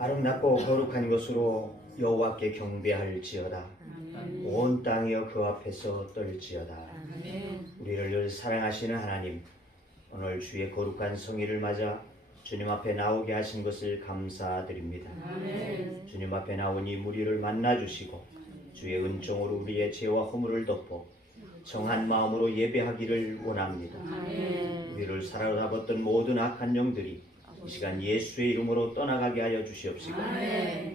아름답고 거룩한 것으로 여호와께 경배할지어다. 온 땅이여 그 앞에서 떨지어다. 우리를 늘 사랑하시는 하나님, 오늘 주의 거룩한 성일을 맞아 주님 앞에 나오게 하신 것을 감사드립니다. 주님 앞에 나오니 우리를 만나주시고 주의 은총으로 우리의 죄와 허물을 덮어 정한 마음으로 예배하기를 원합니다. 우리를 사로잡았던 모든 악한 영들이 이 시간 예수의 이름으로 떠나가게 하여 주시옵시고,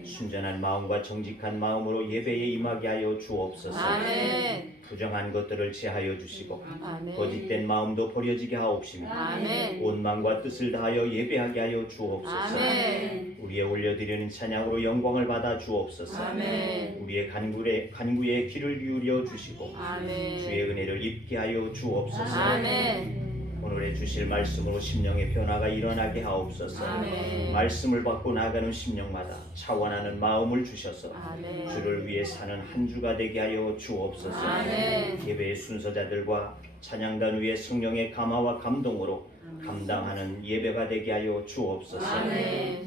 순전한 마음과 정직한 마음으로 예배에 임하게 하여 주옵소서. 부정한 것들을 제하여 주시고 거짓된 마음도 버려지게 하옵시며 온 마음과 뜻을 다하여 예배하게 하여 주옵소서. 우리의 올려드리는 찬양으로 영광을 받아 주옵소서. 우리의 간구에 귀를 기울여 주시고 주의 은혜를 입게 하여 주옵소서. 오늘의 주실 말씀으로 심령의 변화가 일어나게 하옵소서. 말씀을 받고 나가는 심령마다 차원하는 마음을 주셔서 주를 위해 사는 한 주가 되게 하여 주옵소서. 예배의 순서자들과 찬양단 위에 성령의 감화와 감동으로 감당하는 예배가 되게 하여 주옵소서.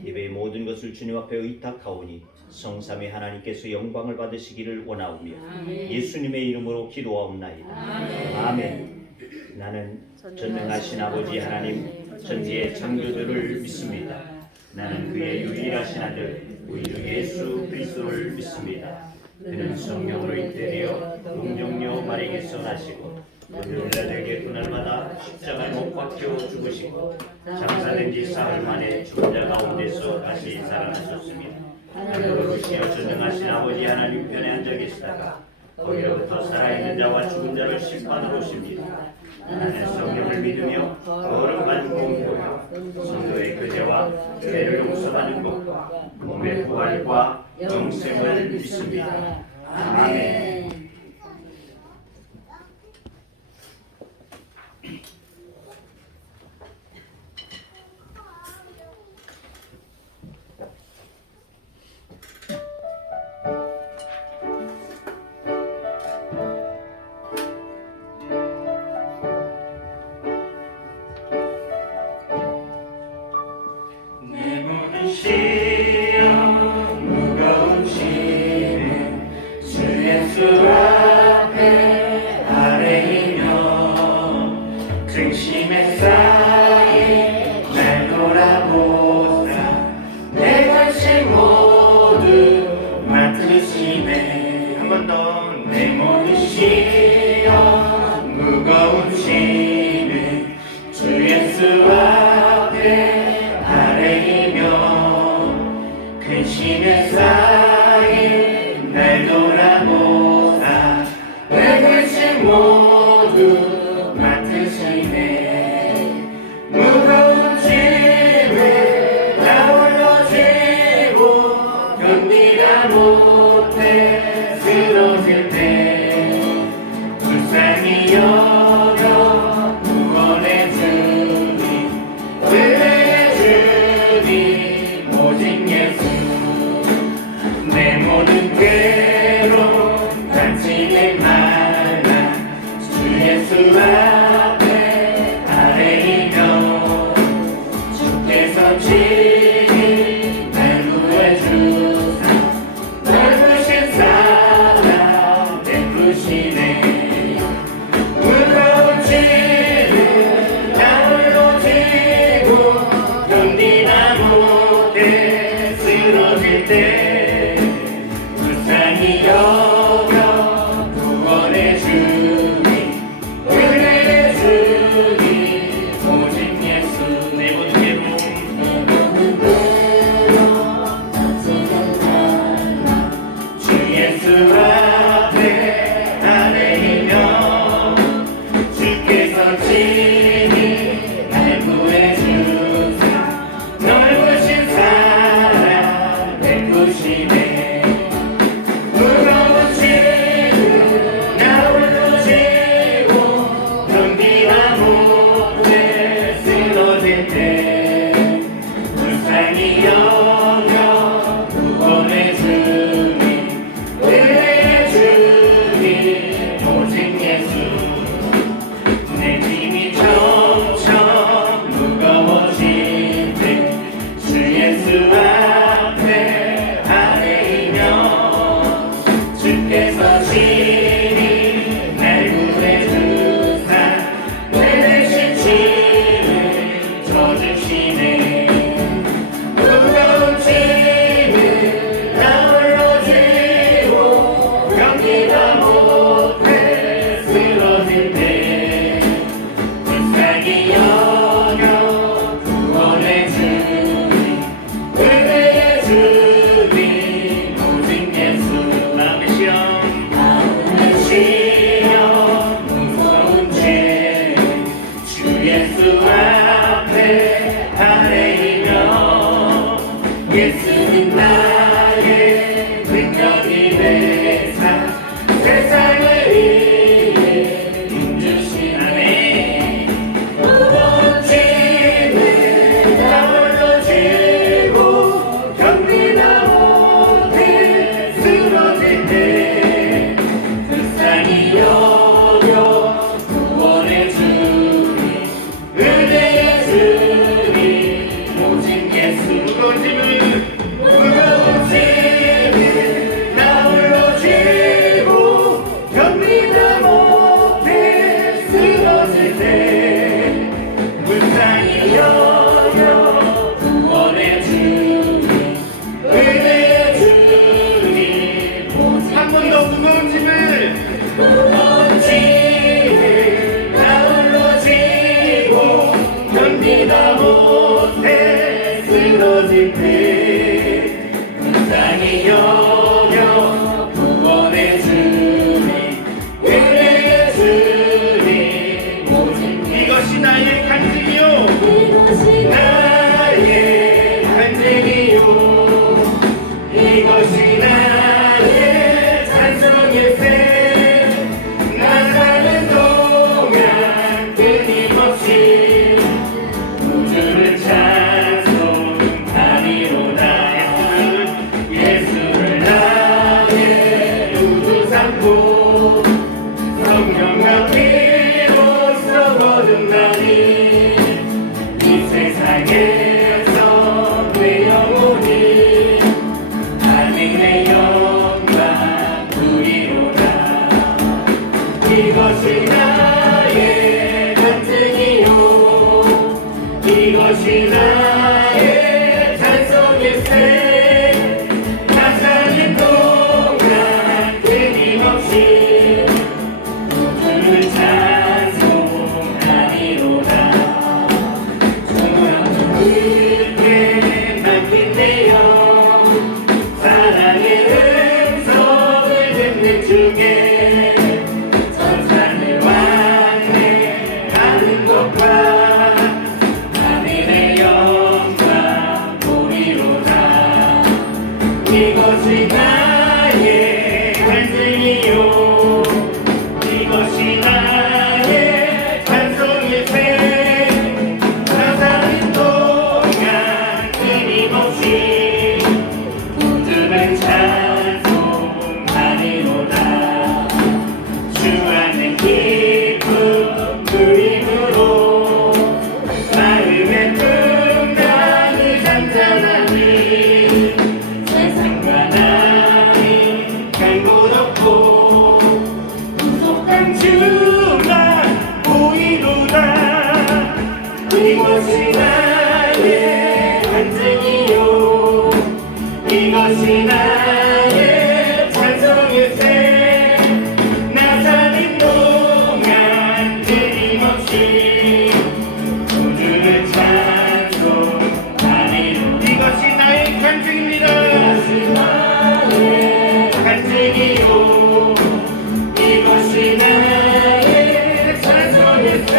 예배의 모든 것을 주님 앞에 의탁하오니 성삼위 하나님께서 영광을 받으시기를 원하오며 예수님의 이름으로 기도하옵나이다. 아멘. 나는 전능하신 아버지 하나님 천지의 창조주를 믿습니다. 나는 그의 유일하신 아들 우리 주 예수 그리스도를 믿습니다. 그는 성령으로 잉태되어 동정녀 마리아에게서 나시고 유대인에게 그날마다 십자가에 못 박혀 죽으시고 장사된 지 사흘 만에 죽은 자 가운데서 다시 살아나셨으며 하늘로 오시어 전능하신 아버지 하나님 편에 앉아 계시다가 거기로부터 살아있는 자와 죽은 자를 심판하러 오십니다. 나는 성령을 믿으며 거룩한 공교와 성도의 교제와 죄를 용서받는 것과 몸의 부활과 영생을 믿습니다. 아멘. 무거운 짐은 주 예수 앞에 아뢰이며 중심에 쌓인 날 돌아보사 내 관심 모두 맡으시네. 한 번 더. 내 모든 시여 무거운 짐은 주 예수 앞에 아뢰이며 근심에 쌓인 날 돌아보사 내 관심 모두 맡으시네. 불쌍히 여겨 구원의 주님 은혜의 주님 오직 예수 마음의 시험 무서운 죄주 예수 앞에 아뢰이며 예수는 나의 능력이 되사 세상을 위해 힘주신 아멘 무거운 짐을 나 홀로 지고 견디다 못해 쓰러질 때 불쌍히 여겨 구원의 주님 은혜의 주님 오직 예수 무거운 짐을 나 홀로 지고 견디다 못해 쓰러질 때 불쌍히 여겨 구원의 주님 은혜의 주님 한 번 더 무거운 짐을 나 홀로 지고 견디다 못해 쓰러질 때 불쌍히 여겨 구원의 주님 은혜의 주님 오직 이것이 나의 간증이요 나의 간증이요 이것이 나의 찬송일세 나 사는 동안 끊임없이 우주를 찬송하리로다 예수를 나의 우주 삼고 성령과 피로써 거듭나니 이 세상에서 내 영혼이 하늘의 영광 누리로다 이것이 나의 간증이요 이것이 나의 찬송일세 나 사는 동안 끊임없이 우주를 찬송하리로다 조용한 그때 막힌 내 영 사랑의 음성을 듣는 중에 천산을 왕래하는 것과 하늘의 영광 보리로다 이것이 나의 간증이요 이것이 나의 찬송일세 나 사는 동안 끊임없이 우주를 찬송하리로다 주 안에 기쁨 누림으로 마음의 풍랑을 잔잔하니 세상과 나이 갈곳 없고 구속한 주만 보이도다 이것이 나의 간증이요 이것이 나의 찬송일세 나 사는 동안 끊임없이 우주를 찬송하리로 이것이 나의 간증입니다 이것이 나의 간증이요 이것이 나의 찬송일세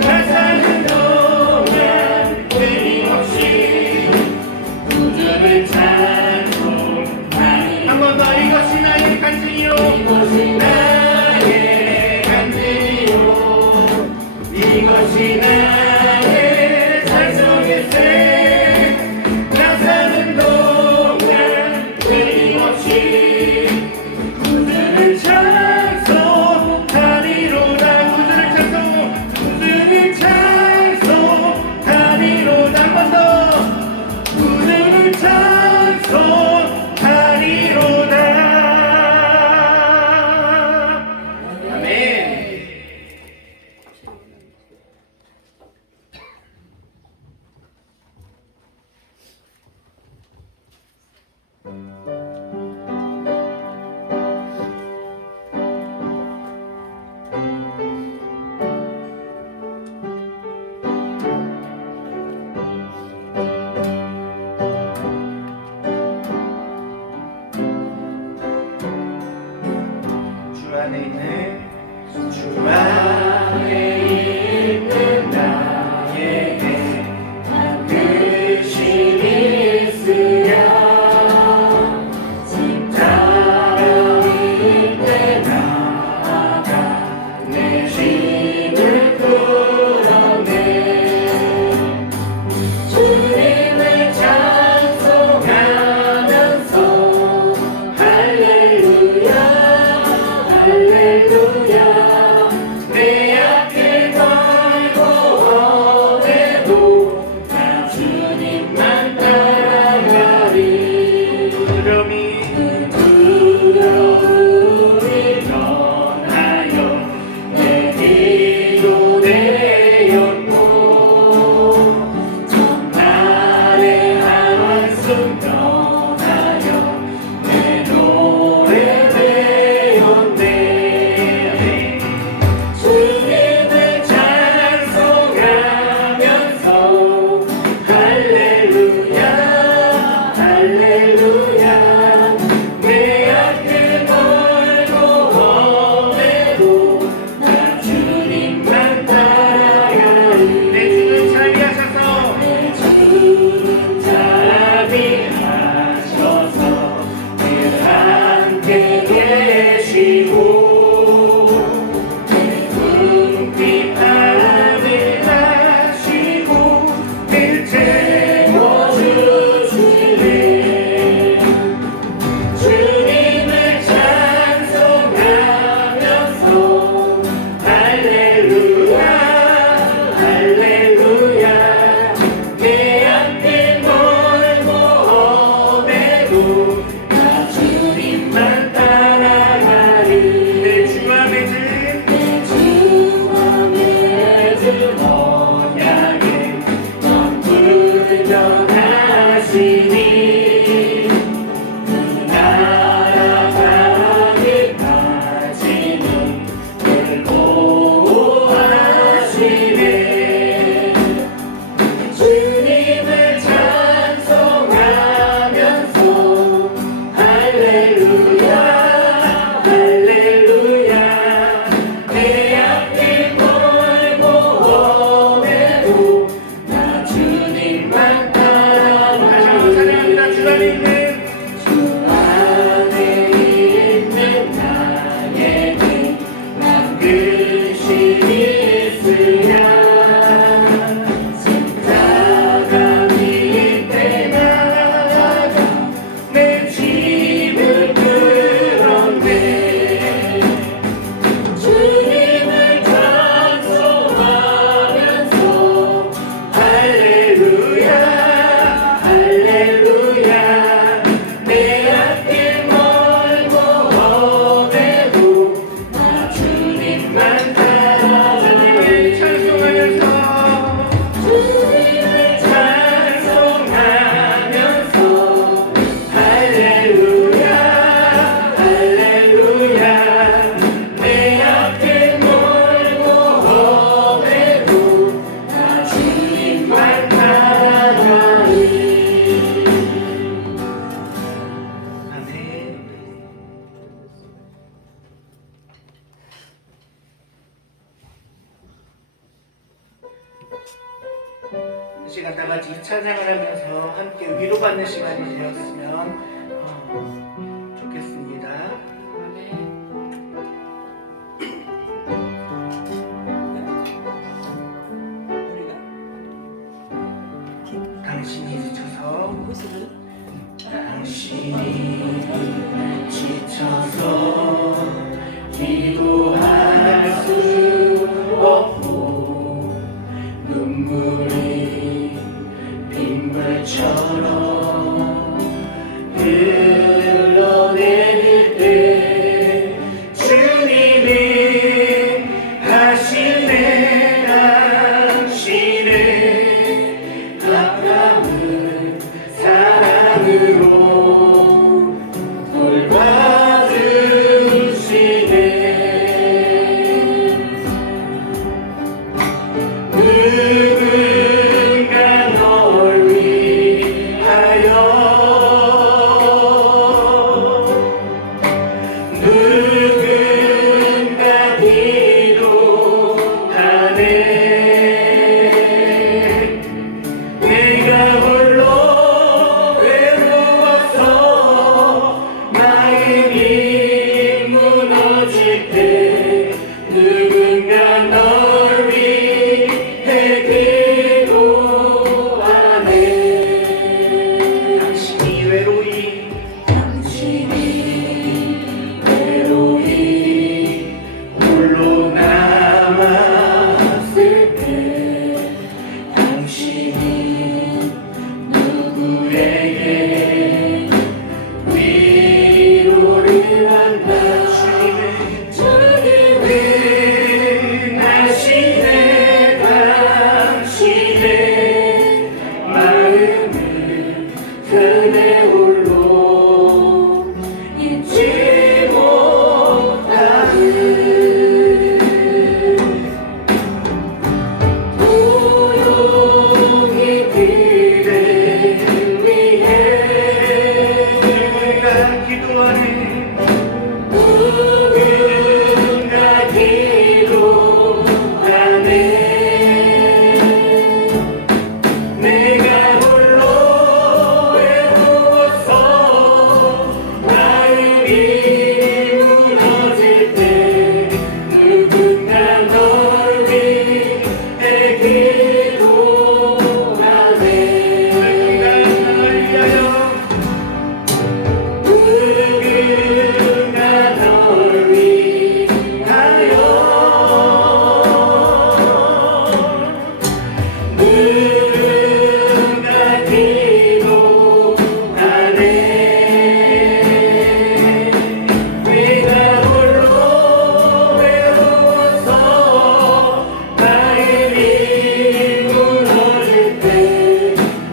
나 사는 동안 끊임없이 우주를 찬송하리 한 번 더 이것이 나의 간증이요 이것이 나의 간증이요 이것이 나의 찬송일세 나 사는 동안 끊임없이 우주를 찬송하리로다 우주를 찬송하리로다 한 번 더 우주를 찬송하리로다 아멘 이 시간 다 같이 찬양을 하면서 함께 위로받는 시간이 되었으면 좋겠습니다. 당신이 지쳐서 기도할 수 없고 눈물이 빗물처럼 흘러내릴 때 주님이 하시네 당신의 가까운 사랑으로 누군가 널 위하여 누군가 기도하네 내가 홀로 외로워서 마음이 무너질 때 누군가 널 위해 기도하네 당신이 외로이 홀로 남았을 때 당신이 누구에게 위로를 한다 주님은 나시네 당신의 마음을 그대 홀로 잊지 못하는 조용히 그대 위해 누군가 기도하네 누군가 기도하네 내가 홀로 외로워서 마음이 무너질 때 누군가 널 위해 기도하네 누군가 널 위하여 누군가 널 위하여 누군가 기도하네 내가 홀로 외로워서 마음이 무너질 때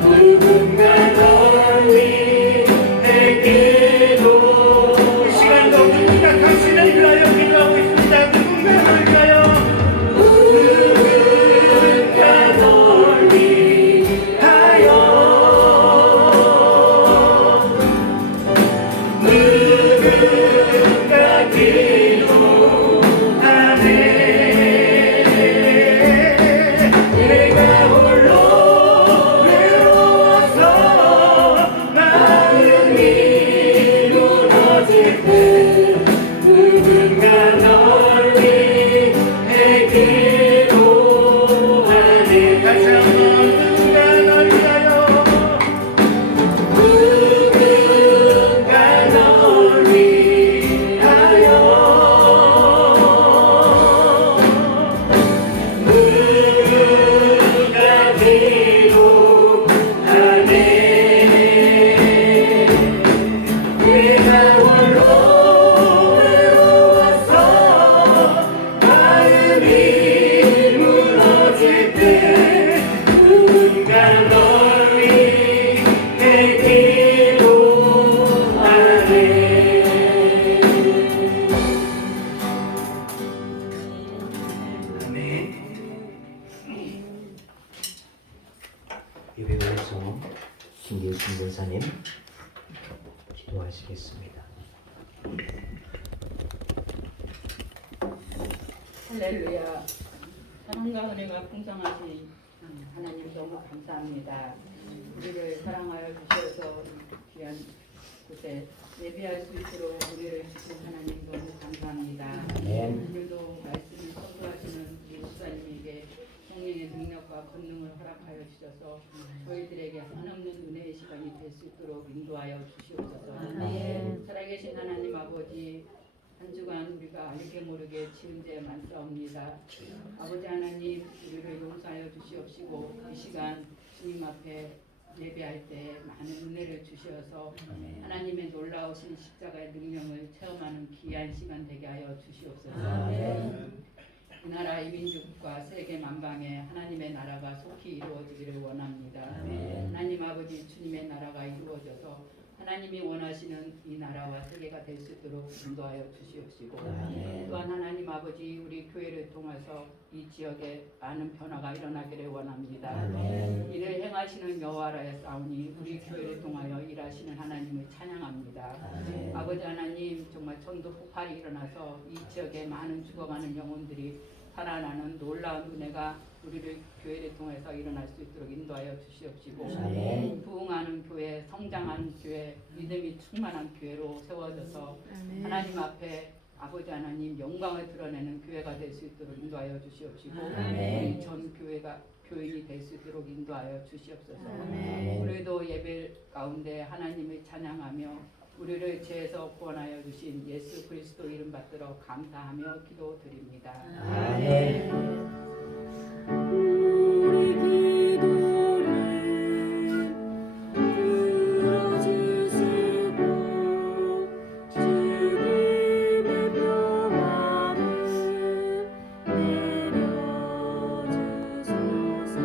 누군가 널 위해 기도 이 시간도 누군가 당신을 위하여 기도하고 있습니다 누군가 널 위하여 누군가 널 위하여 누군가 기도하네 내가 홀로 외로워서 마음이 무너질 때 누군가 널 위해 기도하네 다시 한번 누군가 널 위하여 누군가 널 위하여 누군가 기도하네 내가 홀로 외로워서 마음이 무너질 때 누군가 널 위해 기도하네 아멘 예배당에서 김계신 전사님 기도하시겠습니다. 할렐루야. 사랑과 은혜가 풍성하신 하나님 너무 감사합니다. 우리를 사랑하여 주셔서 귀한 곳에 예배할 수 있도록 우리를 주신 하나님 너무 감사합니다. 아멘. 오늘도 말씀을 선포하시는 우리 목사님에게 성령의 능력과 권능을 허락하여 주셔서 저희들에게 한없는 은혜의 시간이 될 수 있도록 인도하여 주시옵소서. 살아계신 하나님 아버지, 한 주간 우리가 알게 모르게 지은 죄 많사옵니다. 아버지 하나님, 우리를 용서하여 주시옵시고 이 시간 주님 앞에 예배할 때 많은 은혜를 주시어서 하나님의 놀라우신 십자가의 능력을 체험하는 귀한 시간 되게 하여 주시옵소서. 이 나라 이 민족과 세계 만방에 하나님의 나라가 속히 이루어지기를 원합니다. 하나님 아버지, 주님의 나라가 이루어져서 하나님이 원하시는 이 나라와 세계가 될 수 있도록 인도하여 주시옵시고 또한 하나님 아버지, 우리 교회를 통해서 이 지역에 많은 변화가 일어나기를 원합니다. 이를 행하시는 여호와라의 싸우니 우리 교회를 통하여 일하시는 하나님을 찬양합니다. 아버지 하나님, 정말 전도 폭발이 일어나서 이 지역에 많은 죽어가는 영혼들이 살아나는 놀라운 은혜가 우리를 교회를 통해서 일어날 수 있도록 인도하여 주시옵시고 부흥하는 교회, 성장하는 교회, 믿음이 충만한 교회로 세워져서 하나님 앞에 아버지 하나님 영광을 드러내는 교회가 될 수 있도록 인도하여 주시옵시고 우리 전 교회가 교인이 될 수 있도록 인도하여 주시옵소서. 오늘도 예배 가운데 하나님을 찬양하며 우리를 죄에서 구원하여 주신 예수 그리스도 이름 받들어 감사하며 기도드립니다. 아멘. 우리 기도를 들어주시고 주님의 평화를 내려주소서.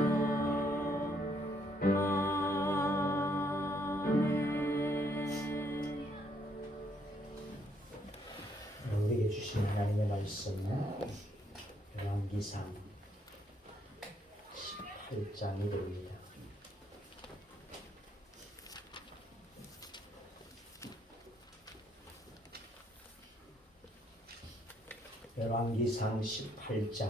아멘. 우리에게 주신 하나님의 말씀은 열왕기상 18장이 됩니다. 열왕기상 18장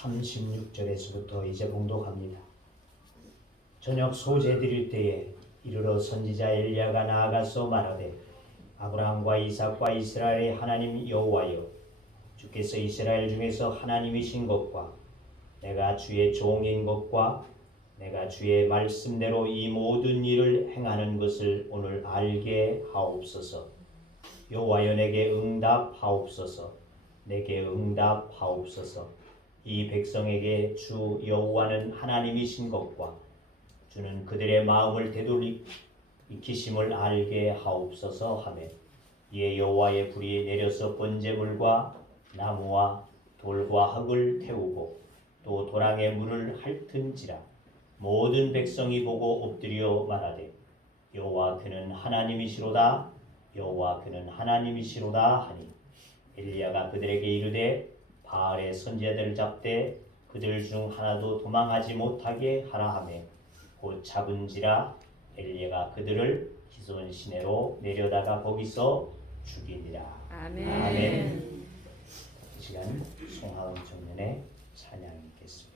36절에서부터 이제 봉독합니다. 저녁 소재 드릴 때에 이르러 선지자 엘리야가 나아가서 말하되 아브라함과 이삭과 이스라엘의 하나님 여호와여, 주께서 이스라엘 중에서 하나님이신 것과 내가 주의 종인 것과 내가 주의 말씀대로 이 모든 일을 행하는 것을 오늘 알게 하옵소서. 여호와여, 내게 응답하옵소서. 내게 응답하옵소서. 이 백성에게 주 여호와는 하나님이신 것과 주는 그들의 마음을 되돌이키심을 알게 하옵소서 하며, 이에 여호와의 불이 내려서 번제물과 나무와 돌과 흙을 태우고 또 도랑에 물을 핥은지라 모든 백성이 보고 엎드려 말하되 여호와 그는 하나님이시로다, 여호와 그는 하나님이시로다 하니, 엘리야가 그들에게 이르되 바알의 선지자들을 잡되 그들 중 하나도 도망하지 못하게 하라 하며 곧 잡은지라 엘리야가 그들을 기손 시내로 내려다가 거기서 죽이니라. 아멘. 이 시간 송하은 청년의 찬양이 있겠습니다.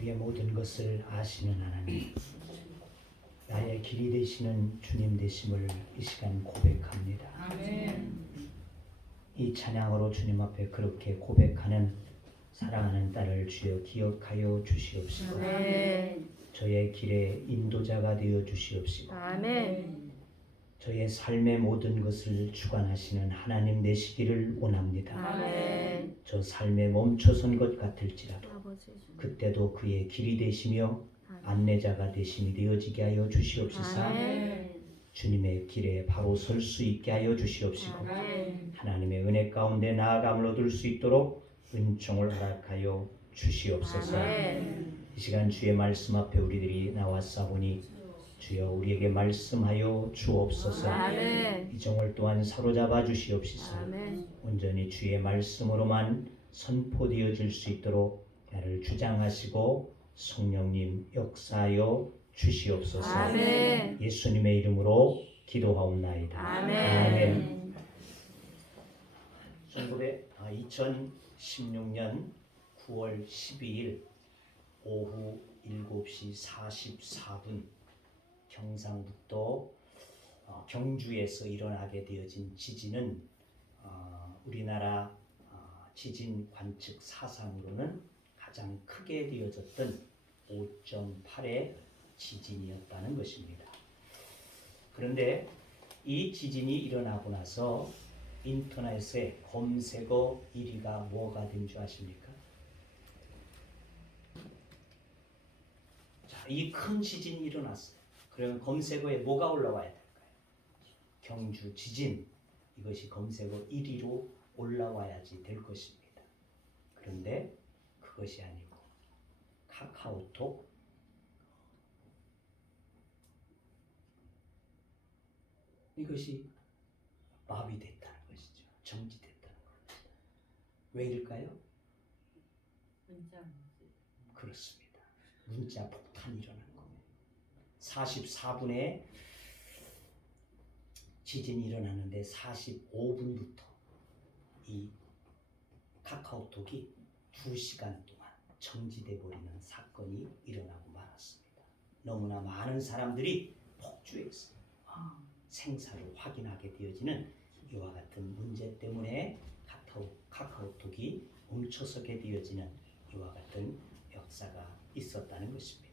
우리의 모든 것을 아시는 하나님, 나의 길이 되시는 주님 되심을 이 시간 고백합니다. 이 찬양으로 주님 앞에 그렇게 고백하는 사랑하는 딸을 주여 기억하여 주시옵시고 저의 길의 인도자가 되어 주시옵시고 저의 삶의 모든 것을 주관하시는 하나님 되시기를 원합니다. 저 삶에 멈춰선 것 같을지라도 그때도 그의 길이 되시며 안내자가 되심이 되어지게 하여 주시옵시고 주님의 길에 바로 설 수 있게 하여 주시옵시고 하나님의 은혜 가운데 나아감을 얻을 수 있도록 은총을 허락하여 주시옵소서. 이 시간 주의 말씀 앞에 우리들이 나왔사오니 주여 우리에게 말씀하여 주옵소서. 이 정월 또한 사로잡아 주시옵시서. 온전히 주의 말씀으로만 선포되어질 수 있도록 나를 주장하시고 성령님 역사하여 주시옵소서. 예수님의 이름으로 기도하옵나이다. 아멘. 2016년 9월 12일 오후 7시 44분 경상북도 경주에서 일어나게 되어진 지진은 우리나라 지진 관측 사상으로는 가장 크게 되어졌던 5.8의 지진이었다는 것입니다. 그런데 이 지진이 일어나고 나서 인터넷에 검색어 1위가 뭐가 된 줄 아십니까? 자, 이 큰 지진이 일어났어요. 그러면 검색어에 뭐가 올라와야 될까요? 경주 지진, 이것이 검색어 1위로 올라와야지 될 것입니다. 그런데 그것이 아니고 카카오톡, 이것이 마비됐다는 것이죠. 정지됐다는 겁니다. 왜일까요? 그렇습니다. 문자 폭탄이 일어난 겁니다. 44분에 지진이 일어나는데 45분부터 이 카카오톡이 2시간 동안 정지돼 버리는 사건이 일어나고 말았습니다. 너무나 많은 사람들이 폭주해서 생사를 확인하게 되어지는 이와 같은 문제 때문에 카카오톡이 멈춰서게 되어지는 이와 같은 역사가 있었다는 것입니다.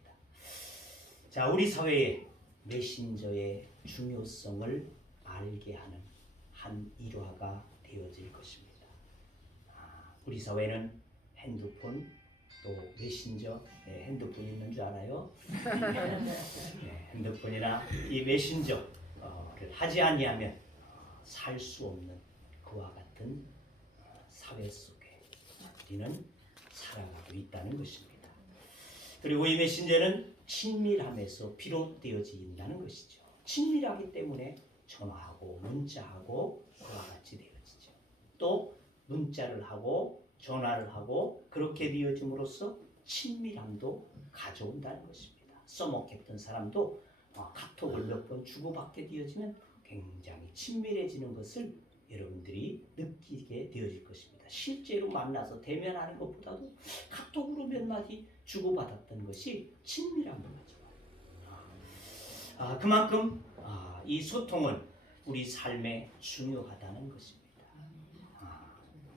자, 우리 사회에 메신저의 중요성을 알게 하는 한 일화가 되어질 것입니다. 우리 사회는 핸드폰 또 메신저, 핸드폰 있는 줄 알아요? 핸드폰이나 이 메신저를 하지 아니하면 살 수 없는 그와 같은 사회 속에 우리는 살아가고 있다는 것입니다. 그리고 이 메신저는 친밀함에서 비롯되어진다는 것이죠. 친밀하기 때문에 전화하고 문자하고 그와 같이 되어지죠. 또 문자를 하고 전화를 하고 그렇게 되어짐으로써 친밀함도 가져온다는 것입니다. 써먹했던 사람도 카톡을 몇 번 주고받게 되어지면 굉장히 친밀해지는 것을 여러분들이 느끼게 되어질 것입니다. 실제로 만나서 대면하는 것보다도 카톡으로 몇 마디 주고받았던 것이 친밀함을 가져와요. 그만큼 이 소통은 우리 삶에 중요하다는 것입니다.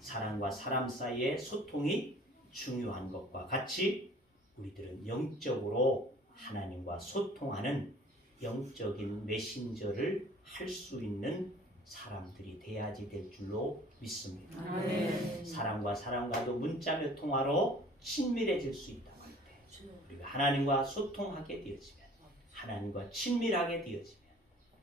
사람과 사람 사이의 소통이 중요한 것과 같이 우리들은 영적으로 하나님과 소통하는 영적인 메신저를 할 수 있는 사람들이 돼야지 될 줄로 믿습니다. 사람과 사람과도 문자 몇 통화로 친밀해질 수 있다고 할 때 우리가 하나님과 소통하게 되어지면 하나님과 친밀하게 되어지면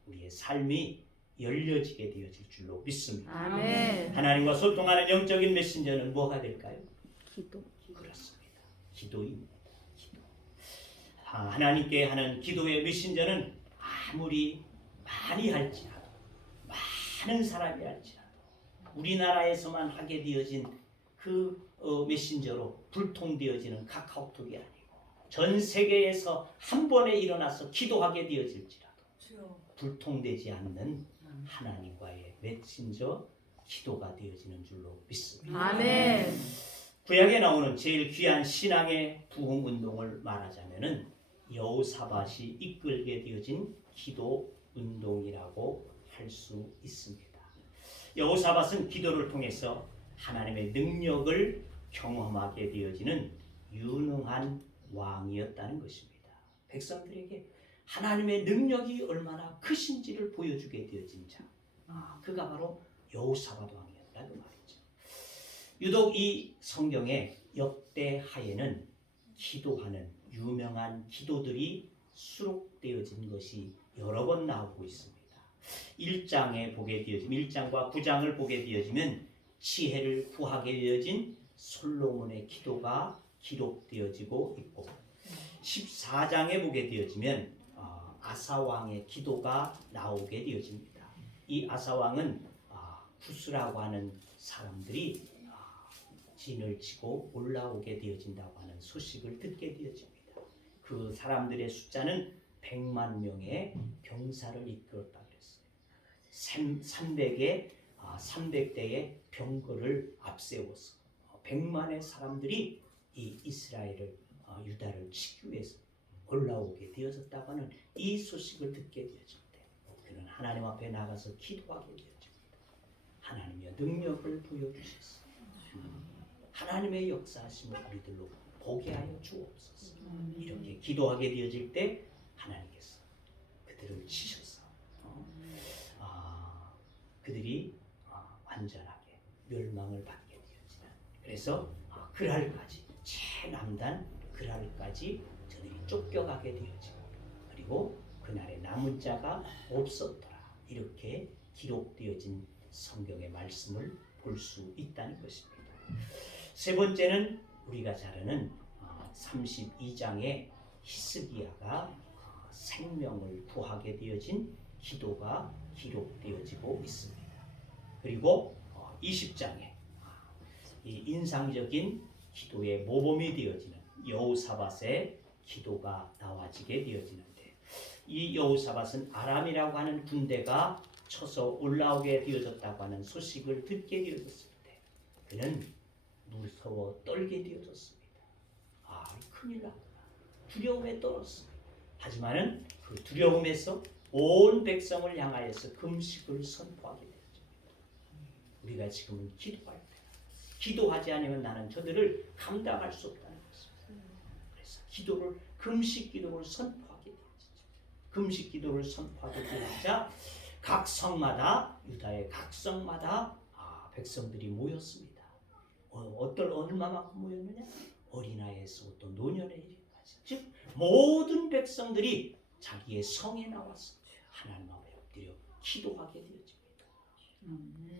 우리의 삶이 열려지게 되어질 줄로 믿습니다. 하나님과 소통하는 영적인 메신저는 뭐가 될까요? 기도. 그렇습니다. 기도입니다. 기도. 하나님께 하는 기도의 메신저는 아무리 많이 할지라도 많은 사람이 할지라도 우리나라에서만 하게 되어진 그 메신저로 불통되어지는 카카오톡이 아니고 전 세계에서 한 번에 일어나서 기도하게 되어질지라도 불통되지 않는 하나님과의 메신저 기도가 되어지는 줄로 믿습니다. 구약에 나오는 제일 귀한 신앙의 부흥 운동을 말하자면은 여호사밧이 이끌게 되어진 기도 운동이라고 할 수 있습니다. 여호사밧은 기도를 통해서 하나님의 능력을 경험하게 되어지는 유능한 왕이었다는 것입니다. 백성들에게 하나님의 능력이 얼마나 크신지를 보여주게 되어진 자, 그가 바로 여호사밧 왕이었다는 말이죠. 유독 이 성경의 역대하에는 기도하는 유명한 기도들이 수록되어진 것이 여러 번 나오고 있습니다. 1장에 보게 되어지면 1장과 9장을 보게 되어지면 지혜를 구하게 되어진 솔로몬의 기도가 기록되어지고 있고 14장에 보게 되어지면 아사왕의 기도가 나오게 되어집니다. 이 아사왕은 구스라고 하는 사람들이 진을 치고 올라오게 되어진다고 하는 소식을 듣게 되어집니다. 그 사람들의 숫자는 100만 명의 병사를 이끌었다 그랬어요. 300대의 병거를 앞세워서 100만의 사람들이 이 이스라엘을 유다를 치기 위해서 올라오게 되어졌다고 하는 이 소식을 듣게 되어집니다. 그는 하나님 앞에 나가서 기도하게 되어집니다. 하나님의 능력을 보여주셨습니다. 하나님의 역사하심을 우리들로 보게 하여 주옵소서. 이렇게 기도하게 되어질 때 하나님께서 그들을 치셔서 그들이 완전하게 멸망을 받게 되어지는, 그래서 그랄까지 최남단 그랄까지 저들이 쫓겨가게 되어지고, 그리고 그날에 남은 자가 없었더라, 이렇게 기록되어진 성경의 말씀을 볼 수 있다는 것입니다. 세 번째는 우리가 잘 아는 32장에 히스기야가 생명을 구하게 되어진 기도가 기록되어지고 있습니다. 그리고 20장에 이 인상적인 기도의 모범이 되어지는 여호사밧의 기도가 나와지게 되어지는데, 이 여호사밧은 아람이라고 하는 군대가 쳐서 올라오게 되어졌다고 하는 소식을 듣게 되어졌을 때 그는 무서워 떨게 되어졌습니다. 큰일 났구나. 두려움에 떨었습니다. 하지만은 그 두려움에서 온 백성을 향하여서 금식을 선포하게 되었습니다. 우리가 지금은 기도할 때, 기도하지 않으면 나는 저들을 감당할 수 없다는 것입니다. 그래서 금식 기도를 선포하게 되었죠. 금식 기도를 선포하게 되자 각 성마다, 유다의 각 성마다 백성들이 모였습니다. 얼마만큼 모였느냐? 어린아이에서부터 노년에 이르기까지, 즉 모든 백성들이 자기의 성에 나와서 하나님 앞에 엎드려 기도하게 되어집니다.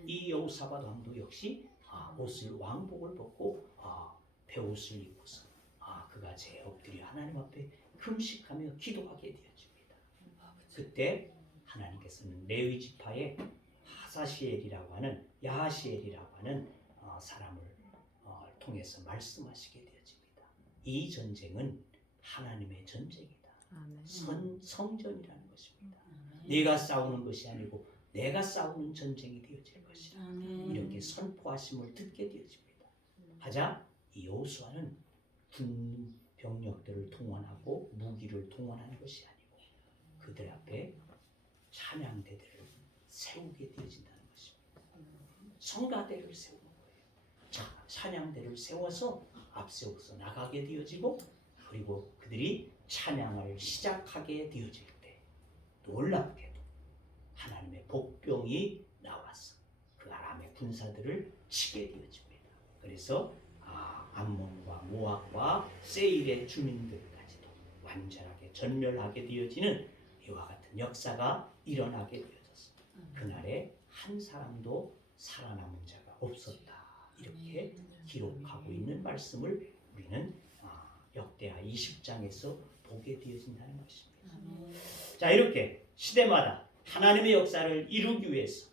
이 여호사밧 왕도 역시 왕복을 벗고 베옷을 입고서 그가 제 엎드려 하나님 앞에 금식하며 기도하게 되어집니다. 그때 하나님께서는 레위 지파의 야하시엘이라고 하는 사람을 통해서 말씀하시게 되어집니다. 이 전쟁은 하나님의 전쟁이다. 성전이라는 것입니다. 내가 싸우는 것이 아니고 내가 싸우는 전쟁이 되어질 것이다. 이렇게 선포하심을 듣게 되어집니다. 하자 이 여호수아는 군 병력들을 동원하고 무기를 동원하는 것이 아니고 그들 앞에 찬양대들을 세우게 되어진다는 것입니다. 성가대를 세우는 거예요. 찬양대를 세워서 앞세워서 나가게 되어지고, 그리고 그들이 찬양을 시작하게 되어질 때 놀랍게도 하나님의 복병이 나와서 그 아람의 군사들을 치게 되어집니다. 그래서 암몬과 모압과 세일의 주민들까지도 완전하게 전멸하게 되어지는 이와 같은 역사가 일어나게 되어졌습니다. 그날에 한 사람도 살아남은 자가 없었다, 이렇게 기록하고 있는 말씀을 우리는 역대하 20장에서 보게 되어진다는 것입니다. 자, 이렇게 시대마다 하나님의 역사를 이루기 위해서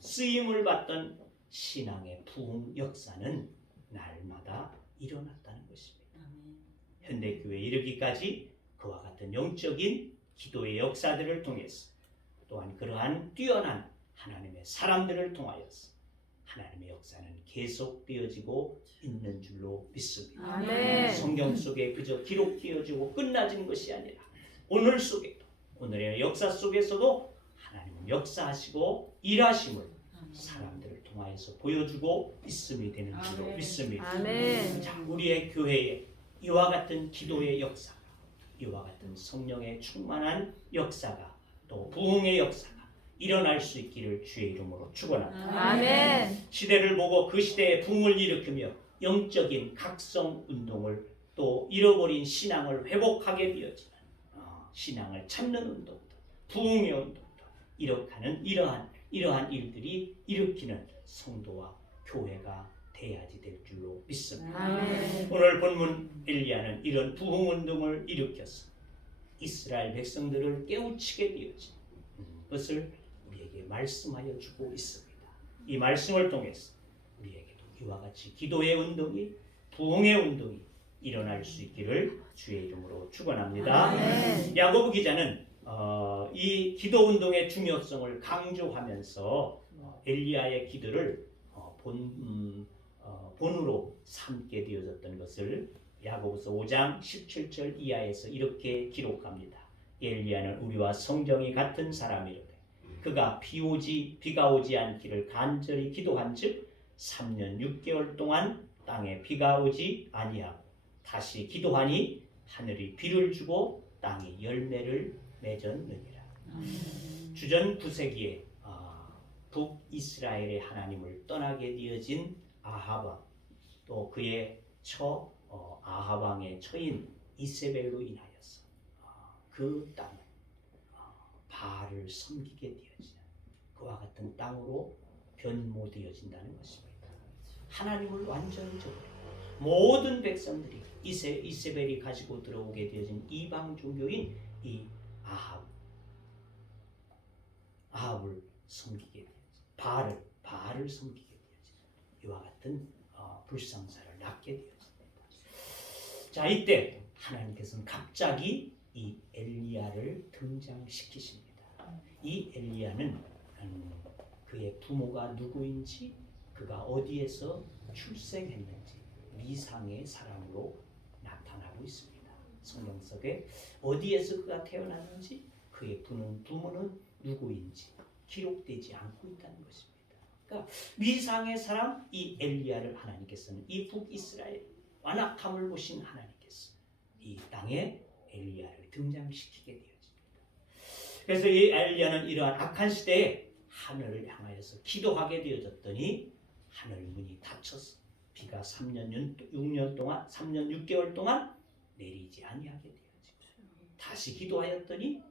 쓰임을 받던 신앙의 부흥 역사는 날마다 일어났다는 것입니다. 현대교회에 이르기까지 그와 같은 영적인 기도의 역사들을 통해서, 또한 그러한 뛰어난 하나님의 사람들을 통하여서 하나님의 역사는 계속되어지고 있는 줄로 믿습니다. 아멘. 성경 속에 그저 기록되어지고 끝나진 것이 아니라 오늘 속에도, 오늘의 역사 속에서도 하나님은 역사하시고 일하심을 사람들을 통하여서 보여주고 있음이 되는 줄로 믿습니다. 아멘. 자, 우리의 교회에 이와 같은 기도의 역사가, 이와 같은 성령의 충만한 역사가, 또 부흥의 역사가 일어날 수 있기를 주의 이름으로 축원합니다. 아멘. 시대를 보고 그 시대에 붕을 일으키며 영적인 각성 운동을, 또 잃어버린 신앙을 회복하게 되어지는 신앙을 찾는 운동도, 부흥의 운동도 이렇게는 이러한 일들이 일으키는 성도와 교회가 돼야지 될 줄로 믿습니다. 아멘. 오늘 본문 엘리야는 이런 부흥 운동을 일으켜서 이스라엘 백성들을 깨우치게 되어진 것을 우리에게 말씀하여 주고 있습니다. 이 말씀을 통해서 우리에게도 이와 같이 기도의 운동이, 부흥의 운동이 일어날 수 있기를 주의 이름으로 축원합니다. 아멘. 야고보 기자는 이 기도 운동의 중요성을 강조하면서 엘리야의 기도를 본으로 삼게 되어졌던 것을 야고보서 5장 17절 이하에서 이렇게 기록합니다. 엘리야는 우리와 성정이 같은 사람이로되 그가 비가 오지 않기를 간절히 기도한즉 3년 6개월 동안 땅에 비가 오지 아니하고 다시 기도하니 하늘이 비를 주고 땅이 열매를 맺었느니라. 주전 9세기에 북이스라엘의 하나님을 떠나게 되어진 아합, 또 그의 아합 왕의 처인 이세벨로 인하여서 그 땅은 바알을 섬기게 되어지는 그와 같은 땅으로 변모되어진다는 것입니다. 하나님을 완전히 저버리고 모든 백성들이 이세벨이 가지고 들어오게 되어진 이방 종교인 이 아합을 섬기게 되어진, 바알을 섬기게 되어진 이와 같은 불상사를 낳게 되어집니다. 자, 이때 하나님께서는 갑자기 이 엘리야를 등장시키십니다. 이 엘리야는 그의 부모가 누구인지, 그가 어디에서 출생했는지 미상의 사람으로 나타나고 있습니다. 성경 속에 어디에서 그가 태어났는지, 그의 부모는 누구인지 기록되지 않고 있다는 것입니다. 그러니까 미상의 사람 이 엘리야를 하나님께서는, 이 북이스라엘 완악함을 보신 하나님께서 이 땅에 엘리야를 등장시키게 되어집니다. 그래서 이 엘리야는 이러한 악한 시대에 하늘을 향하여서 기도하게 되어졌더니 하늘 문이 닫혀서 비가 3년 6개월 동안 내리지 아니하게 되어지고, 다시 기도하였더니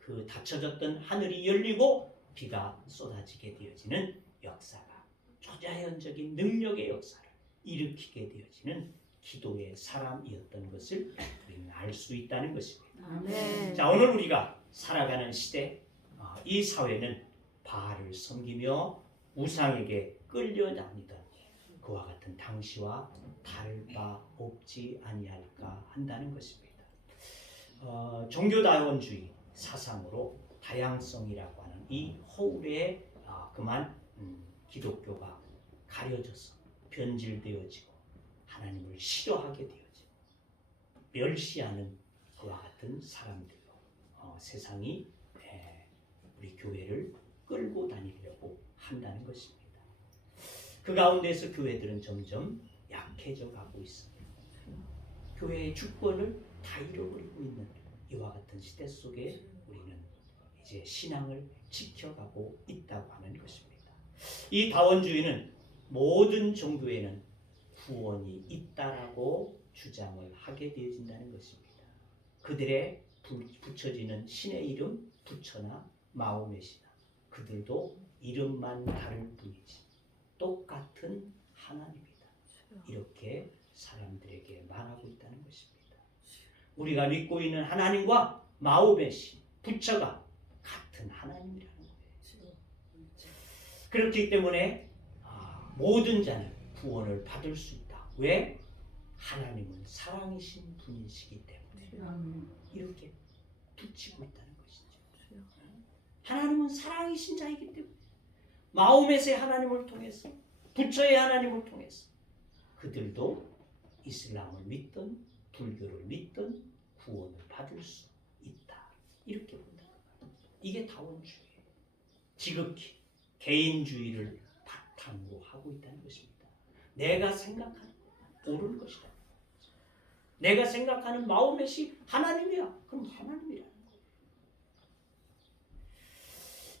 그 닫혀졌던 하늘이 열리고 비가 쏟아지게 되어지는 역사가, 초자연적인 능력의 역사를 일으키게 되어지는 기도의 사람이었던 것을 우리는 알 수 있다는 것입니다. 아멘. 자, 오늘 우리가 살아가는 시대, 이 사회는 바알을 섬기며 우상에게 끌려다니던 그와 같은 당시와 다를 바 없지 아니할까 한다는 것입니다. 종교다원주의 사상으로 다양성이라고 하는 이 허울에 그만 기독교가 가려져서 변질되어지고 하나님을 싫어하게 되어지고 멸시하는 그와 같은 사람들로 세상이 우리 교회를 끌고 다니려고 한다는 것입니다. 그 가운데서 교회들은 점점 약해져 가고 있습니다. 교회의 주권을 다 잃어버리고 있는 이와 같은 시대 속에 우리는 이제 신앙을 지켜가고 있다고 하는 것입니다. 이 다원주의는 모든 종교에는 구원이 있다라고 주장을 하게 되어진다는 것입니다. 그들의 붙여지는 신의 이름, 부처나 마호메시나 그들도 이름만 다를 뿐이지 똑같은 하나님이다, 이렇게 사람들에게 말하고 있다는 것입니다. 우리가 믿고 있는 하나님과 마호메시, 부처가 같은 하나님이라는 거예요. 그렇기 때문에 모든 자는 구원을 받을 수 있다. 왜? 하나님은 사랑이신 분이시기 때문에 이렇게 붙이고 있다는 것이죠. 하나님은 사랑이신 자이기 때문에 마호메스의 하나님을 통해서 부처의 하나님을 통해서 그들도 이슬람을 믿든 불교를 믿든 구원을 받을 수 있다. 이렇게 본다. 이게 다원주의예요. 지극히 개인주의를 바탕으로 하고 있다는 것입니다. 내가 생각하는 옳은 것이다. 내가 생각하는 마음의시 하나님이야. 그럼 하나님이라는 거예요.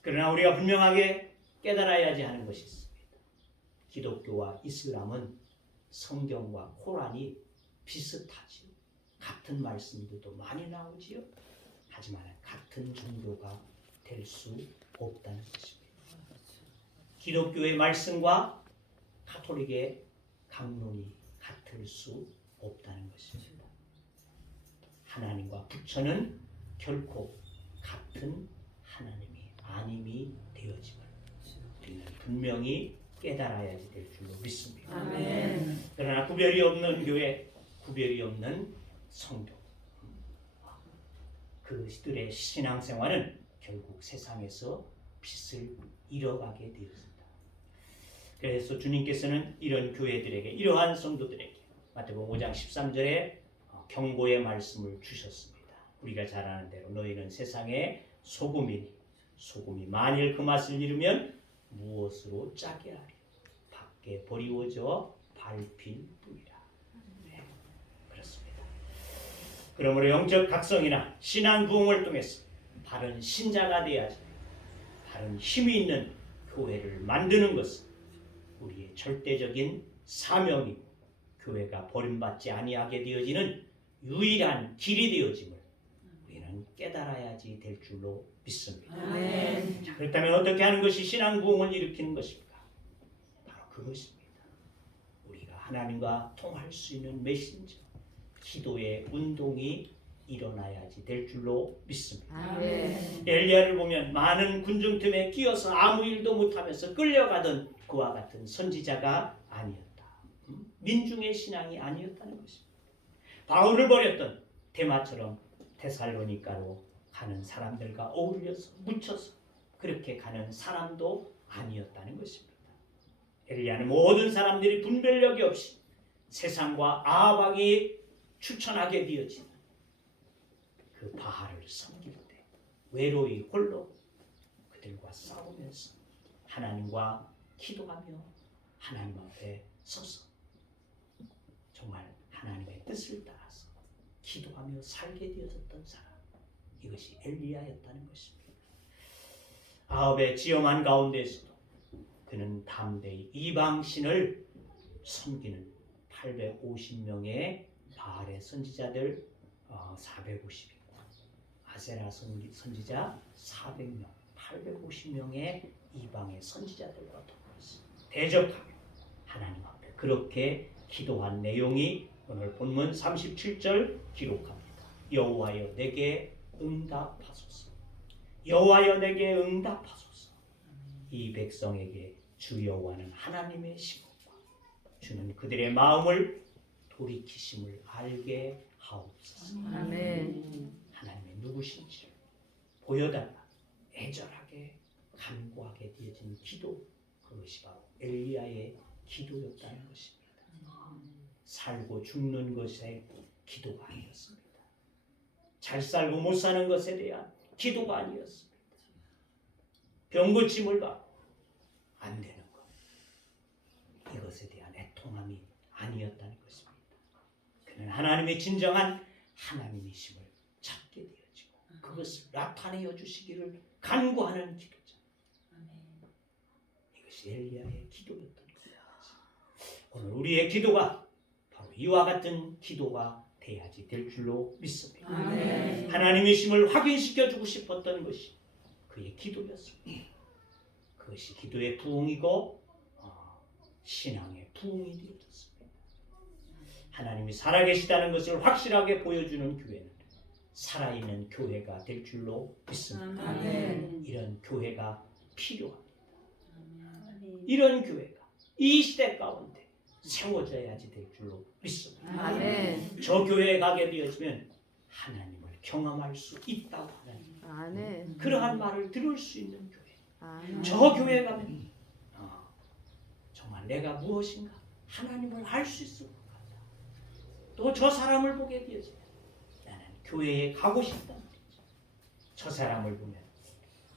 그러나 우리가 분명하게 깨달아야지 하는 것이 있습니다. 기독교와 이슬람은 성경과 코란이 비슷하지요. 같은 말씀들도 많이 나오지요. 하지만 같은 종교가 될 수 없다는 것입니다. 기독교의 말씀과 가톨릭의 강론이 같을 수 없다는 것입니다. 하나님과 부처는 결코 같은 하나님이 아님이 되어짐을 우리는 분명히 깨달아야 될 줄로 믿습니다. 아멘. 그러나 구별이 없는 교회, 구별이 없는 성도, 그들의 신앙생활은 결국 세상에서 빛을 잃어가게 되었습니다. 그래서 주님께서는 이런 교회들에게, 이러한 성도들에게 마태복음 5장 13절에 경고의 말씀을 주셨습니다. 우리가 잘 아는 대로 너희는 세상의 소금이니 소금이 만일 그 맛을 잃으면 무엇으로 짜게 하리? 밖에 버리워져 밟힐 뿐이라. 네, 그렇습니다. 그러므로 영적 각성이나 신앙 부흥을 통해서 바른 신자가 되어야지 바른 힘이 있는 교회를 만드는 것은 우리의 절대적인 사명이고 교회가 버림받지 아니하게 되어지는 유일한 길이 되어짐을 우리는 깨달아야지 될 줄로 믿습니다. 아멘. 자, 그렇다면 어떻게 하는 것이 신앙 부흥을 일으키는 것입니까? 바로 그것입니다. 우리가 하나님과 통할 수 있는 메신저, 기도의 운동이 일어나야지 될 줄로 믿습니다. 아멘. 엘리야를 보면 많은 군중 틈에 끼어서 아무 일도 못하면서 끌려가던 그와 같은 선지자가 아니었다. 민중의 신앙이 아니었다는 것입니다. 바울을 버렸던 데마처럼 데살로니가로 가는 사람들과 어울려서 묻혀서 그렇게 가는 사람도 아니었다는 것입니다. 엘리야는 모든 사람들이 분별력이 없이 세상과 아합이 추천하게 되어지는 그 바알을 섬길 때 외로이 홀로 그들과 싸우면서 하나님과 기도하며 하나님 앞에 서서 정말 하나님의 뜻을 따라서 기도하며 살게 되었던 사람, 이것이 엘리야였다는 것입니다. 아합의 지엄한 가운데서도 그는 담대히 이방신을 섬기는 850명의 바알의 선지자들 450이고 아세라 선지자 400명, 850명의 이방의 선지자들과 더불어서 대적하며 하나님 앞에 그렇게 기도한 내용이 오늘 본문 37절 기록합니다. 여호와여 내게 응답하소서. 여호와여 내게 응답하소서. 이 백성에게 주 여호와는 하나님의 신분과 주는 그들의 마음을 돌이키심을 알게 하옵소서. 아멘. 하나님의 누구신지를 보여달라. 애절하게 간구하게 되어진 기도, 그것이 바로 엘리야의 기도였다는 것입니다. 살고 죽는 것의 기도가 아니었습니다. 잘 살고 못 사는 것에 대한 기도가 아니었습니다. 병고침을 받고 안 되는 것, 이것에 대한 애통함이 아니었다는 것입니다. 그는 하나님의 진정한 하나님이심을 찾게 되어지고 그것을 나타내어 주시기를 간구하는 기도죠. 이것이 엘리야의 기도였던 것입니다. 오늘 우리의 기도가 바로 이와 같은 기도가 돼야지 될 줄로 믿습니다. 아멘. 하나님이심을 확인시켜 주고 싶었던 것이 그의 기도였습니다. 그것이 기도의 부흥이고 신앙의 부흥이 되어졌습니다. 하나님이 살아계시다는 것을 확실하게 보여주는 교회는 살아있는 교회가 될 줄로 믿습니다. 아멘. 이런 교회가 필요합니다. 이런 교회가 이 시대 가운데 세워져야지 될 줄로 믿습니다. 아멘. 저 교회에 가게 되어지면 하나님을 경험할 수 있다고 하는 아멘. 그러한 말을 들을 수 있는 교회. 아멘. 저 교회에 가면 정말 정말 내가 무엇인가 하나님을 알 수 있을 것 같다. 또 저 사람을 보게 되어지면 나는 교회에 가고 싶단 말이죠. 저 사람을 보면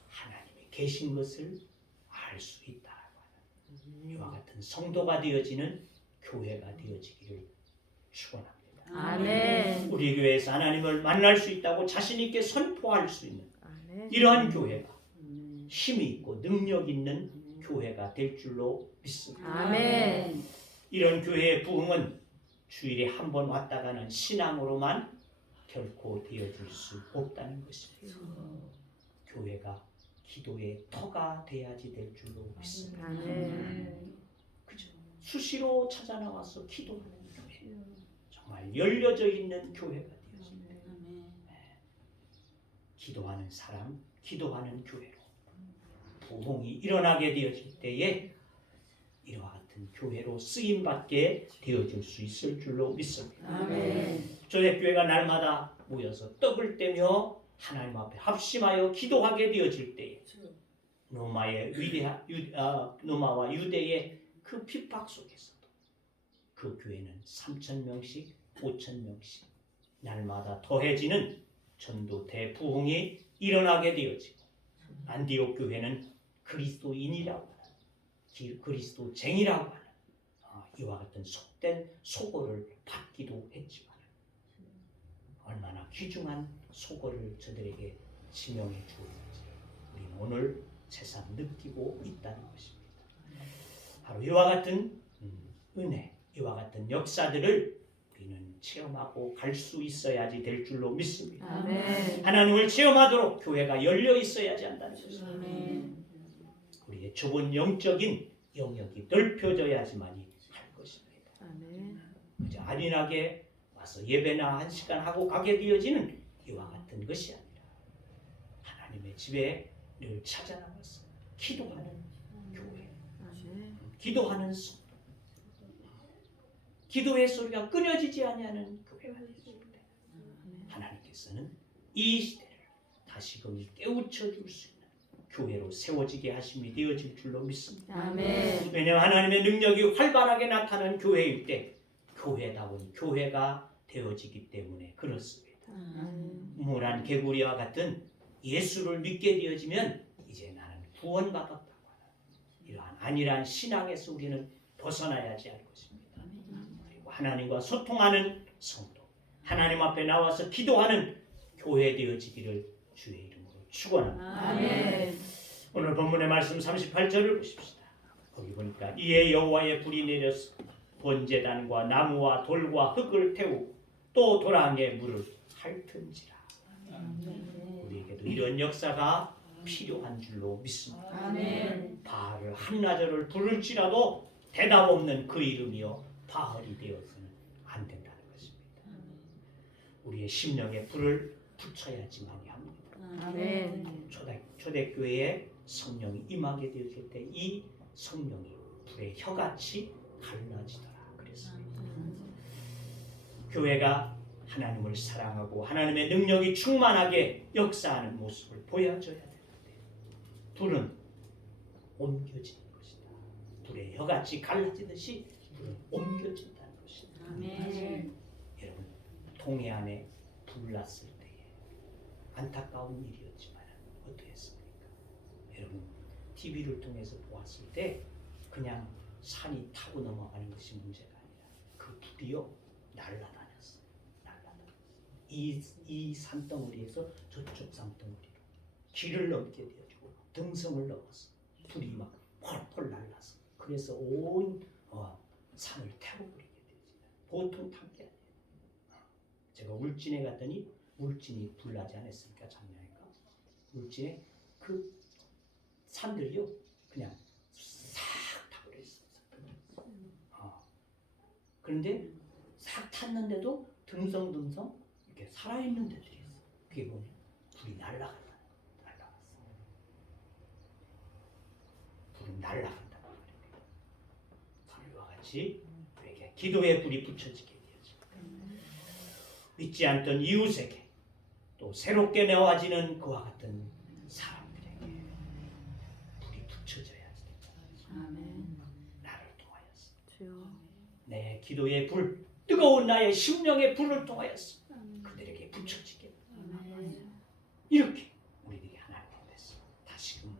하나님이 계신 것을 알 수 있다라고 하는 이와 같은 성도가 되어지는 교회가 되어지기를 축원합니다. 아멘. 우리 교회에서 하나님을 만날 수 있다고 자신 있게 선포할 수 있는 아멘. 이러한 교회가 힘이 있고 능력 있는 교회가 될 줄로 믿습니다. 아멘. 이런 교회의 부흥은 주일에 한 번 왔다 가는 신앙으로만 결코 되어질 수 없다는 것입니다. 교회가 기도의 터가 돼야지 될 줄로 믿습니다. 아멘. 그죠? 수시로 찾아 나와서 기도하는 교회, 정말 열려져 있는 교회가 되어집니다. 기도하는 사람, 기도하는 교회로 부흥이 일어나게 되어질 때에 이와 같은 교회로 쓰임 받게 되어질 수 있을 줄로 믿습니다. 아멘. 조대교회가 날마다 모여서 떡을 떼며 하나님 앞에 합심하여 기도하게 되어질 때에 로마와 유대의 그 핍박 속에서도 그 교회는 3,000명씩 5,000명씩 날마다 더해지는 전도 대부흥이 일어나게 되어지고 안디옥 교회는 그리스도인이라고 하는 그리스도쟁이라고 하는 이와 같은 속된 소고를 받기도 했지만 얼마나 귀중한 소고를 저들에게 지명해 주었는지 우리는 오늘 새삼 느끼고 있다는 것입니다. 바로 이와 같은 은혜, 이와 같은 역사들을 우리는 체험하고 갈 수 있어야지 될 줄로 믿습니다. 아멘. 하나님을 체험하도록 교회가 열려 있어야지 한다는 것입니다. 아멘. 우리의 좁은 영적인 영역이 넓혀져야지만이 할 것입니다. 아멘. 그저 안일하게 와서 예배나 한 시간 하고 가게 되어지는 이와 같은 것이 아니라 하나님의 집에 늘 찾아 나가서 기도하는 교회, 아멘. 기도하는 성도, 기도의 소리가 끊어지지 아니하는 교회가 되어집니다. 하나님께서는 이 시대를 다시금 깨우쳐 줄 수 있는 교회로 세워지게 하심이 되어질 줄로 믿습니다. 아멘. 왜냐하면 하나님의 능력이 활발하게 나타나는 교회일 때 교회다운 교회가 되어지기 때문에 그렇습니다. 우물한 개구리와 같은 예수를 믿게 되어지면 이제 나는 구원받았다고 하는 이러한 안일한 신앙에서 우리는 벗어나야지 할 것입니다. 그리고 하나님과 소통하는 성도, 하나님 앞에 나와서 기도하는 교회 되어지기를 주의 이름으로 축원합니다. 아멘. 오늘 본문의 말씀 38절을 보십시다. 거기 보니까 이에 여호와의 불이 내려서 번제단과 나무와 돌과 흙을 태우고 또 도랑에 물을 핥은지라. 우리에게도 이런 역사가 필요한 줄로 믿습니다. 아멘. 바알을 한나절을 부를지라도 대답 없는 그 이름이요 바알이 되어서는 안 된다는 것입니다. 우리의 심령에 불을 붙여야지만이 합니다. 아멘. 초대교회에 성령이 임하게 되어질 때 이 성령이 불의 혀같이 갈라지더라 그랬습니다. 교회가 하나님을 사랑하고 하나님의 능력이 충만하게 역사하는 모습을 보여줘야 되는데 불은 옮겨지는 것이다. 불의 혀같이 갈라지듯이 불은 옮겨진다는 것이다. 아멘. 여러분 동해안에 불 났을 때에 안타까운 일이었지만 어떠했습니까? 여러분 TV를 통해서 보았을 때 그냥 산이 타고 넘어가는 것이 문제가 아니라 그 불이요 날아다녔어요. 이 산덩어리에서 저쪽 산덩어리로 길을 넘게 되어주고 등성을 넘어서 불이 막 펄펄 날라서 그래서 온 산을 태워버리게 되지. 보통 탄 게 아니에요. 제가 울진에 갔더니 울진이 불나지 않았습니까? 작년인가? 울진에 그 산들이요 그냥 싹 타버렸어요. 그런데 싹 탔는데도 등성등성 이렇게 살아있는 데들이 있어. 그게 뭐냐? 불이 날아갔어. 불은 날아간다는 말입니다. 불과 같이 우리에게 기도의 불이 붙여지게 되어지. 믿지 않던 이웃에게 또 새롭게 내어지는 그와 같은 사람들에게 불이 붙여져야지. 아멘. 나를 통하여 내 기도의 불, 뜨거운 나의 심령의 불을 통하여서 그들에게 붙여지게. 이렇게 우리들이 하나님 앞에서 다시금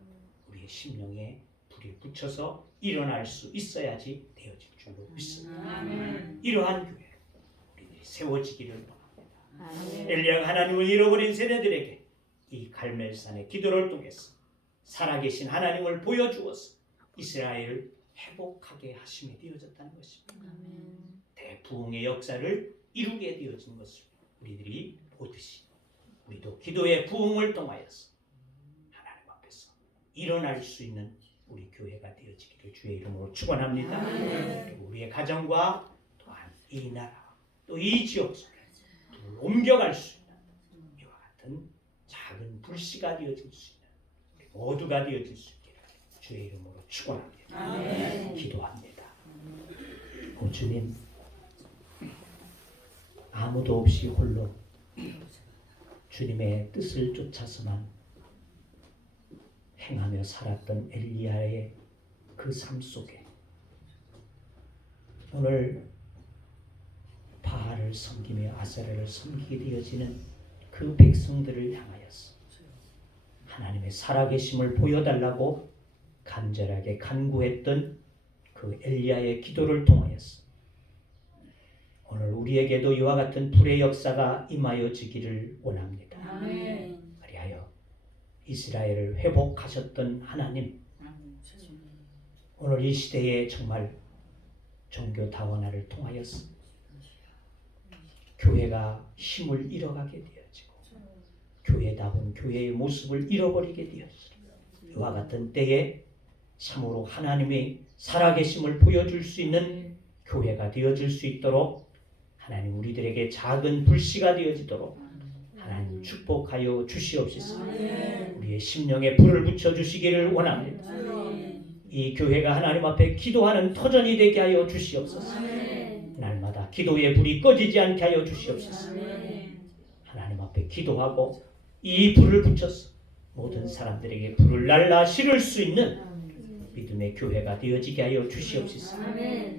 우리의 심령에 불이 붙여서 일어날 수 있어야지 되어질 줄로 믿습니다. 이러한 교회 우리들이 세워지기를 원합니다. 엘리야가 하나님을 잃어버린 세대들에게 이 갈멜산의 기도를 통해서 살아계신 하나님을 보여주어서 이스라엘을 회복하게 하심이 되어졌다는 것입니다. 대부흥의 역사를 이루게 되어진 것을 우리들이 보듯이 우리도 기도의 부흥을 통하여서 하나님 앞에서 일어날 수 있는 우리 교회가 되어지기를 주의 이름으로 축원합니다. 그리고 우리의 가정과 또한 이 나라 또 이 지역 속에 옮겨갈 수 있는 이와 같은 작은 불씨가 되어질 수 있는 우리 모두가 되어질 수 있기를 주의 이름으로 축원합니다. 기도합니다. 오 주님, 아무도 없이 홀로 주님의 뜻을 쫓아서만 행하며 살았던 엘리야의 그 삶 속에 오늘 바알을 섬기며 아세라를 섬기게 되어지는 그 백성들을 향하여서 하나님의 살아계심을 보여달라고 간절하게 간구했던 그 엘리야의 기도를 통하여서 오늘 우리에게도 이와 같은 불의 역사가 임하여지기를 원합니다. 그리하여 이스라엘을 회복하셨던 하나님, 오늘 이 시대에 정말 종교 다원화를 통하여서 교회가 힘을 잃어가게 되어지고 교회다운 교회의 모습을 잃어버리게 되어지고 이와 같은 때에 참으로 하나님의 살아계심을 보여줄 수 있는 교회가 되어질 수 있도록 하나님 우리들에게 작은 불씨가 되어지도록 하나님 축복하여 주시옵소서. 우리의 심령에 불을 붙여주시기를 원합니다. 이 교회가 하나님 앞에 기도하는 터전이 되게 하여 주시옵소서. 날마다 기도의 불이 꺼지지 않게 하여 주시옵소서. 하나님 앞에 기도하고 이 불을 붙여서 모든 사람들에게 불을 날라 실을 수 있는 믿음의 교회가 되어지게 하여 주시옵소서.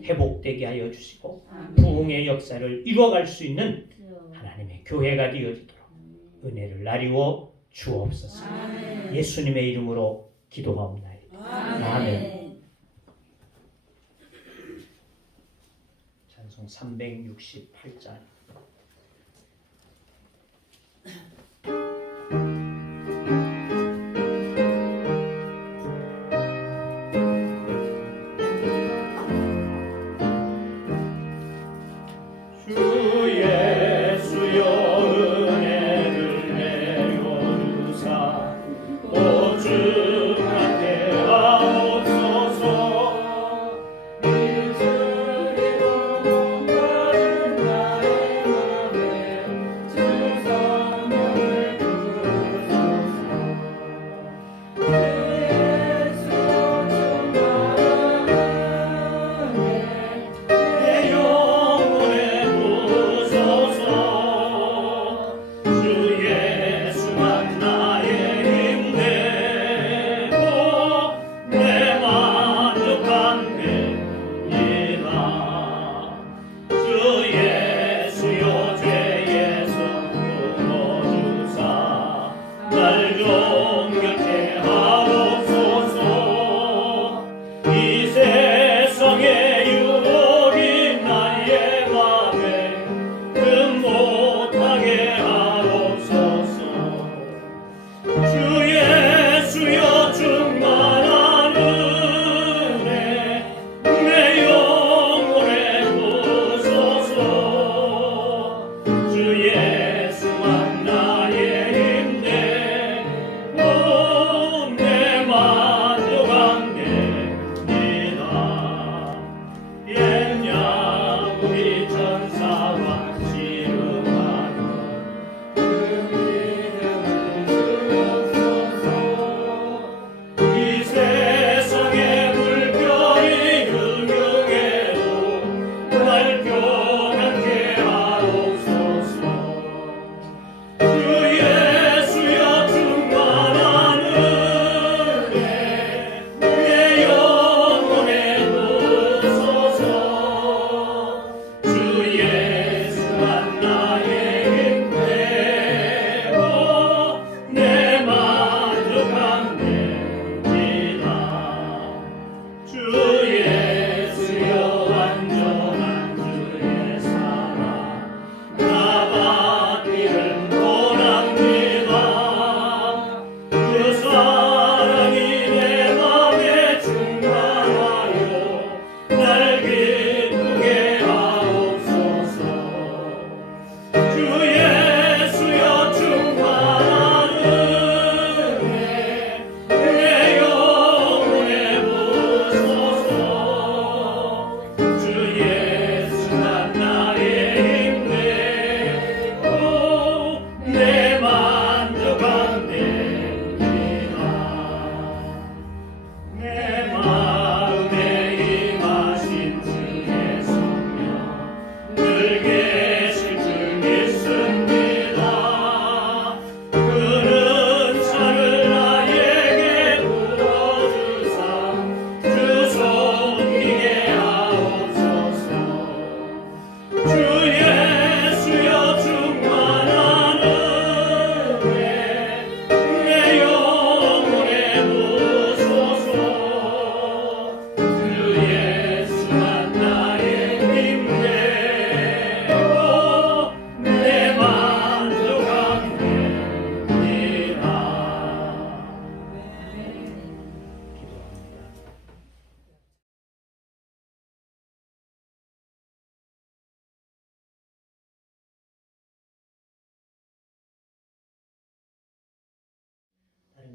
회복되게 하여 주시고 부흥의 역사를 이루어갈 수 있는 하나님의 교회가 되어지도록 은혜를 나리워 주옵소서. 예수님의 이름으로 기도하옵나이다. 아멘. 찬송 368장.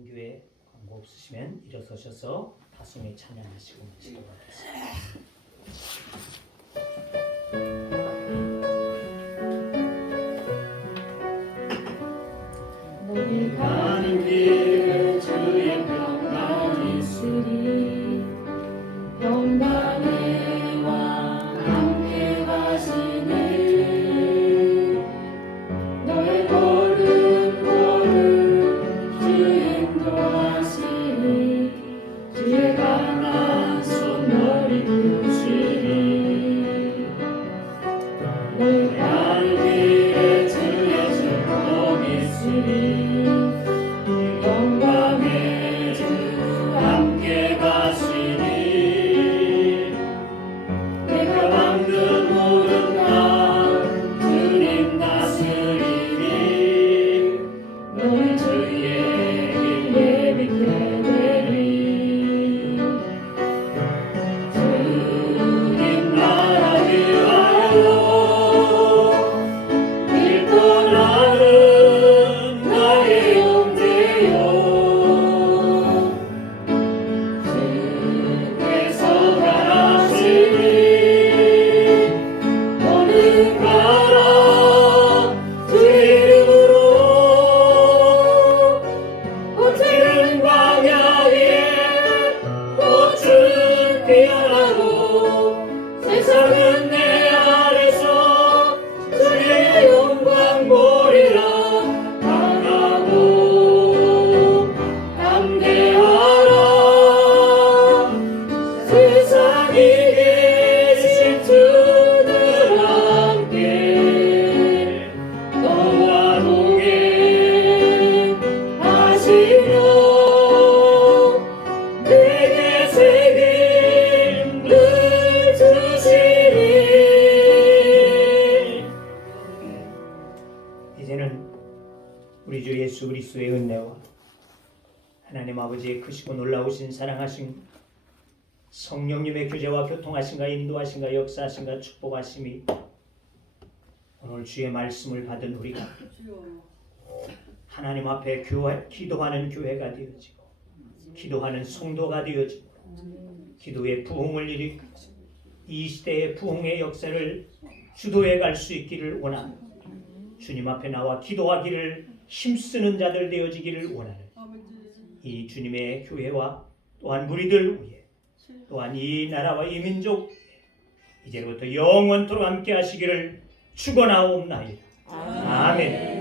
다른 교회 광고 없으시면 일어서셔서 다송에 찬양하시고 마치도록 하겠습니다. 가는 길에 주의 평강이 있으리 평강의 왕 함께 가시네 너의 걸음 주의 인도하시리 주의 강한 손 너를 이루시리 너의 가는 길에 주의 축복이 있으리 영광의 주 함께 가시니 내가 만든 모든 땅 주님 다스리니 너는 주의 길 예비케 되리 주님 나라 위하여 길 떠나는 나의 영재여 주께서 가라시니 너는 가라 주의 이름으로 꽃은 광야에 꽃은 피어나고 세상은 내 아래서 주의 영광 보리라 강하고 담대하라 세상에 계신 주들 함께 너와 동행하시며 내게 책임을 주시리 이제는 우리 주 예수 그리스도의 은혜와 하나님 아버지의 크시고 놀라우신 사랑하신 성령님의 교제와 교통하신가 인도하신가 역사하신가 축복하심이 오늘 주의 말씀을 받은 우리가 하나님 앞에 기도하는 교회가 되어지고 기도하는 성도가 되어지고 기도의 부흥을 일으키고 이 시대의 부흥의 역사를 주도해 갈 수 있기를 원합니다. 주님 앞에 나와 기도하기를 힘쓰는 자들 되어지기를 원하는 이 주님의 교회와 또한 무리들 위해 또한 이 나라와 이 민족 위해 이제부터 영원토록 함께 하시기를 축원하옵나이다. 아멘.